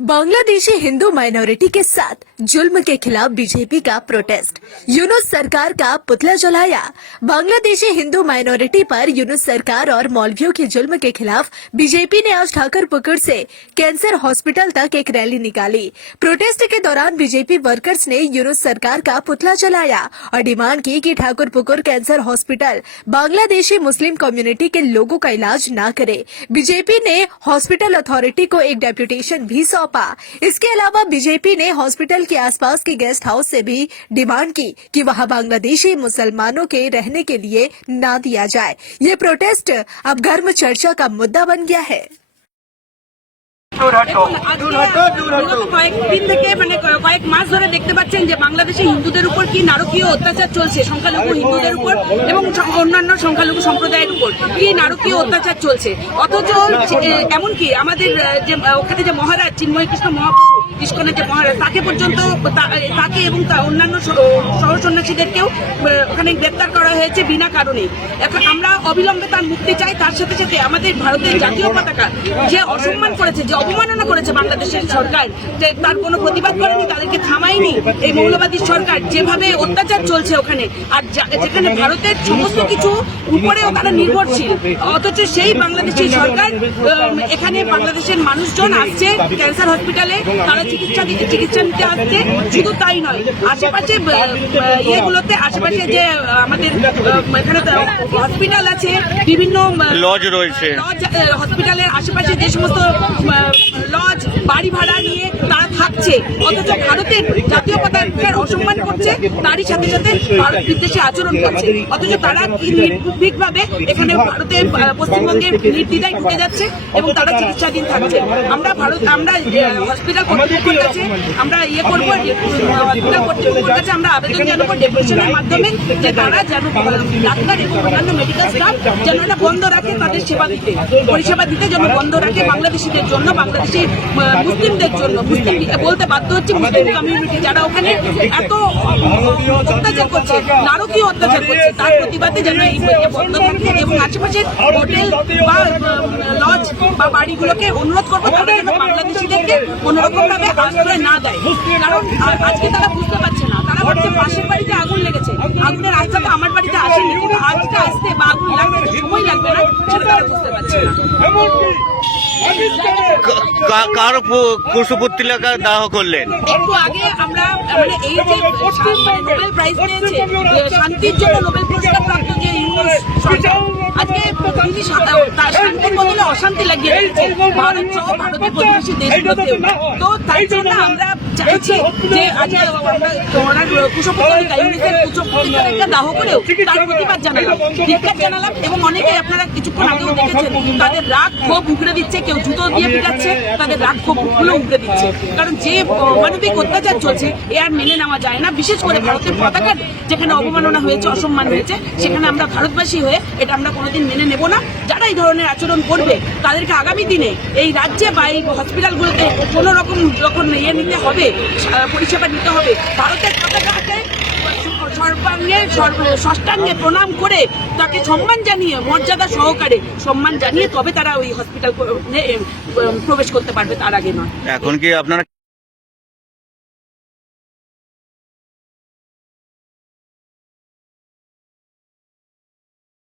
Bangladeshi Hindu minority के साथ जुल्म के खिलाफ बीजेपी का प्रोटेस्ट। यूनुस सरकार का पुतला जलाया। बांग्लादेशी हिंदू माइनॉरिटी पर यूनुस सरकार और मौलवियों के जुल्म के खिलाफ बीजेपी ने आज ठाकर पुकुर से कैंसर हॉस्पिटल तक एक रैली निकाली। प्रोटेस्ट के दौरान बीजेपी वर्कर्स ने यूनुस सरकार का पुतला जलाया और डिमांड की कि Thakurpukur cancer hospital Bangladeshi Muslim community के लोगों का इलाज न करे। बीजेपी ने हॉस्पिटल अथॉरिटी को एक डेप्यूटेशन भी सौंपा। इसके अलावा बीजेपी ने हॉस्पिटल के आसपास के गेस्ट हाउस से भी डिमांड की कि वहां बांग्लादेशी मुसलमानों के रहने के लिए न दिया जाए। ये प्रोटेस्ट अब गर्म चर्चा का मुद्दा बन गया है। কয়েকদিন থেকে কয়েক মাস ধরে দেখতে পাচ্ছেন যে বাংলাদেশে হিন্দুদের উপর কি নারকীয় অত্যাচার চলছে, সংখ্যালঘু হিন্দুদের উপর এবং অন্যান্য সংখ্যালঘু সম্প্রদায়ের উপর কি নারকীয় অত্যাচার চলছে। অথচ এমনকি আমাদের যে ওখানে যে মহারাজ চিন্ময় কৃষ্ণ মহাপ্রভু ইস্কনের যে মহারাজ তাকে পর্যন্ত তাকে এবং অন্যান্য সহ সন্ন্যাসীদেরকেও ওখানে গ্রেপ্তার করা হয়েছে বিনা কারণে। এখন আমরা অবিলম্বে তার মুক্তি চাই। তার সাথে সাথে আমাদের ভারতের জাতীয় পতাকা যে অসম্মান করেছে, যে অবমাননা করেছে বাংলাদেশের সরকার, যে তার কোনো প্রতিবাদ করেনি, তাদেরকে থামায়নি এই মৌলবাদী সরকার, যেভাবে অত্যাচার চলছে ওখানে, আর যেখানে ভারতের সমস্ত কিছু উপরেও তারা নির্ভরশীল, অথচ সেই বাংলাদেশি সরকার এখানে বাংলাদেশের মানুষজন আসছে ক্যান্সার হসপিটালে, তারা চিকিৎসা নিতে আসছে। শুধু তাই নয়, আশেপাশে ইয়েগুলোতে আশেপাশে যে আমাদের এখানে হসপিটাল আছে, বিভিন্ন লজ রয়েছে, হসপিটালের আশেপাশে যে সমস্ত লজ বাড়ি ভাড়া নিয়ে তারা থাকছে, অথচ ভারতের জাতীয় পতাকার অসম্মান করছে, তারই সাথে সাথে ভারত বিদ্বেষী আচরণ করছে। অথচ তারা নির্ভীকভাবে এখানে ভারতের পশ্চিমবঙ্গের নির্দ্বিধায় ঢুকে যাচ্ছে এবং তারা চিকিৎসাধীন থাকছে। আমরা হসপিটাল কর্তৃপক্ষের কাছে আমরা করবো, হসপিটাল কর্তৃপক্ষের কাছে আমরা আবেদন জানাবো ডেপুটেশনের মাধ্যমে, যে তারা যেন ডাক্তার এবং অন্যান্য মেডিকেল স্টাফ যেন এটা বন্ধ রাখে, তাদের পরিষেবা দিতে যেন বন্ধ রাখে। বাংলাদেশিদের জন্য, বাংলাদেশি মুসলিমদের জন্য, মুসলিম বলতে বাধ্য হচ্ছে, মুসলিম কমিউনিটি যারা ওখানে এত অত্যাচার করছে, নারকীয় অত্যাচার করছে, তার প্রতিবাদে যেন এই বন্ধ থাকে এবং আশেপাশের হোটেল বা লজ বা বাড়িগুলোকে অনুরোধ করবো তারা যেন বাংলাদেশিদেরকে কোনোরকম ভাবে আশ্রয় না দেয়। কারণ আজকে তারা বুঝতে পারছে না, তারা ভাবছে পাশের বাড়িতে আগুন লেগেছে, আগুনের আস্থা তো আমার বাড়িতে আসেনি, কিন্তু আজকে আসতে বা আগুন লাগতে সময় লাগবে না, সেটা তারা বুঝতে পারছে না। কার কুশপুত্তিকা দাহ করলেন? একটু আগে আমরা এই যে নোবেল প্রাইজ পেয়েছে, শান্তির জন্য নোবেল পুরস্কার প্রাপ্ত যে ইউনুস সরকার, আজকে তিনি শান্তির বদলে অশান্তি লাগিয়ে রেখেছে ভারত সহ ভারতের প্রতিবেশী দেশগুলোতেও। তো তাই জন্য আমরা চাইছি যে আজকে আমরা কুশপুত্তিকা ইউনুসের কুশপুত্তিকা দাহ করেও তার প্রতিবাদ জানালাম, ধিক্কার জানালাম এবং অনেকে আপনারা কিছুক্ষণ আগেও দেখেছেন তাদের রাগ ক্ষোভ উগড়ে দিচ্ছে, কেউ জুতো দিয়ে পিটাচ্ছে, তাদের রাগ ক্ষোভ গুলো উগড়ে দিচ্ছে। কারণ যে মানবিক অত্যাচার চলছে এ আর মেনে নেওয়া যায় না। বিশেষ করে ভারতের পতাকার যেখানে অবমাননা হয়েছে, অসম্মান হয়েছে, সেখানে আমরা ভারতবাসী হয়ে এটা আমরা কোনোদিন মেনে নেব না। যারা এই ধরনের আচরণ করবে তাদেরকে আগামী দিনে এই রাজ্যে বা এই হসপিটালগুলোতে কোনো রকম যখন নিতে হবে, পরিষেবা নিতে হবে, ভারতের পতাকাকে ষষ্ঠাঙ্গে প্রণাম করে তাকে সম্মান জানিয়ে, মর্যাদা সহকারে সম্মান জানিয়ে তবে তারা ওই হসপিটাল প্রবেশ করতে পারবে, তার আগে নয়। এখন কি আপনারা